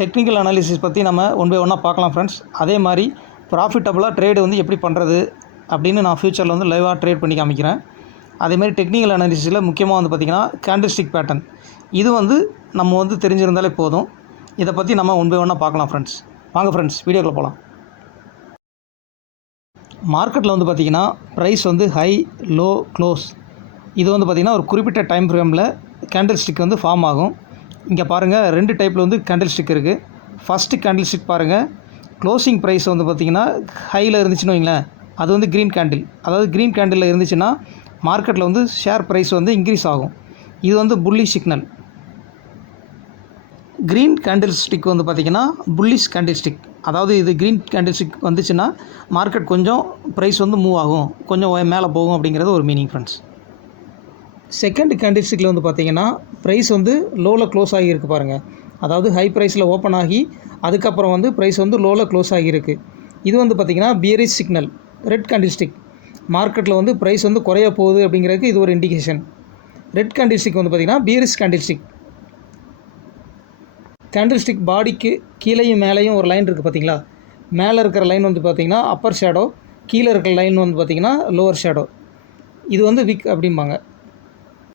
Technical analysis பற்றி நம்ம one by ஒன்னாக பார்க்கலாம் ஃப்ரெண்ட்ஸ் அதே மாதிரி ப்ராஃபிட்டபுளாக ட்ரேடு வந்து எப்படி பண்ணுறது அப்படின்னு நான் ஃப்யூச்சரில் வந்து லைவாக ட்ரேட் பண்ணி காமிக்கிறேன். அதேமாதிரி டெக்னிக்கல் அனாலிசிஸில் முக்கியமாக வந்து பார்த்திங்கன்னா கேண்டில்ஸ்டிக் பேட்டர்ன் இது வந்து நம்ம வந்து தெரிஞ்சிருந்தாலே போதும். இதை பற்றி நம்ம ஒன் பை ஒன்னாக பார்க்கலாம் ஃப்ரெண்ட்ஸ் வாங்க ஃப்ரெண்ட்ஸ் வீடியோக்குள்ளே போகலாம் மார்க்கெட்டில் வந்து பார்த்திங்கன்னா ப்ரைஸ் வந்து ஹை லோ க்ளோஸ் இது வந்து பார்த்திங்கன்னா ஒரு குறிப்பிட்ட டைம் ஃப்ரேமில் கேண்டில் ஸ்டிக் வந்து ஃபார்ம் ஆகும். இங்கே பாருங்கள் ரெண்டு டைப்பில் வந்து கேண்டில் ஸ்டிக் இருக்குது ஃபஸ்ட்டு கேண்டில் ஸ்டிக் பாருங்கள் க்ளோசிங் ப்ரைஸ் வந்து பார்த்திங்கன்னா ஹையில் இருந்துச்சுன்னு வைங்களேன். அது வந்து க்ரீன் கேண்டில் அதாவது க்ரீன் கேண்டில் இருந்துச்சுன்னா மார்க்கெட்டில் வந்து ஷேர் ப்ரைஸ் வந்து இன்க்ரீஸ் ஆகும். இது வந்து புள்ளி சிக்னல் க்ரீன் கேண்டில் ஸ்டிக் வந்து பார்த்திங்கன்னா புல்லிஷ் கேண்டில் ஸ்டிக் அதாவது இது க்ரீன் கேண்டில் ஸ்டிக் வந்துச்சுன்னா மார்க்கெட் கொஞ்சம் ப்ரைஸ் வந்து மூவ் ஆகும். கொஞ்சம் மேலே போகும் அப்படிங்கிறது ஒரு மீனிங் ஃப்ரெண்ட்ஸ் செகண்ட் கேண்டிஸ்டிக்கில் வந்து பார்த்திங்கன்னா ப்ரைஸ் வந்து லோவில் க்ளோஸ் ஆகியிருக்கு பாருங்கள் அதாவது ஹை ப்ரைஸில் ஓப்பன் ஆகி அதுக்கப்புறம் வந்து ப்ரைஸ் வந்து லோவில் க்ளோஸ் ஆகியிருக்கு இது வந்து பார்த்திங்கன்னா பியரிஸ் சிக்னல் ரெட் கேண்டிஸ்டிக் மார்க்கெட்டில் வந்து ப்ரைஸ் வந்து குறைய போகுது அப்படிங்கிறதுக்கு இது ஒரு இண்டிகேஷன் ரெட் கேண்டில்ஸ்டிக் வந்து பார்த்திங்கன்னா பியரிஸ் கேண்டிஸ்டிக் ஸ்டிக் பாடிக்கு கீழேயும் மேலேயும் ஒரு லைன் இருக்குது பார்த்திங்களா மேலே இருக்கிற லைன் வந்து பார்த்திங்கன்னா அப்பர் ஷேடோ கீழே இருக்கிற லைன் வந்து பார்த்திங்கன்னா லோவர் ஷேடோ இது வந்து விக் அப்படிம்பாங்க.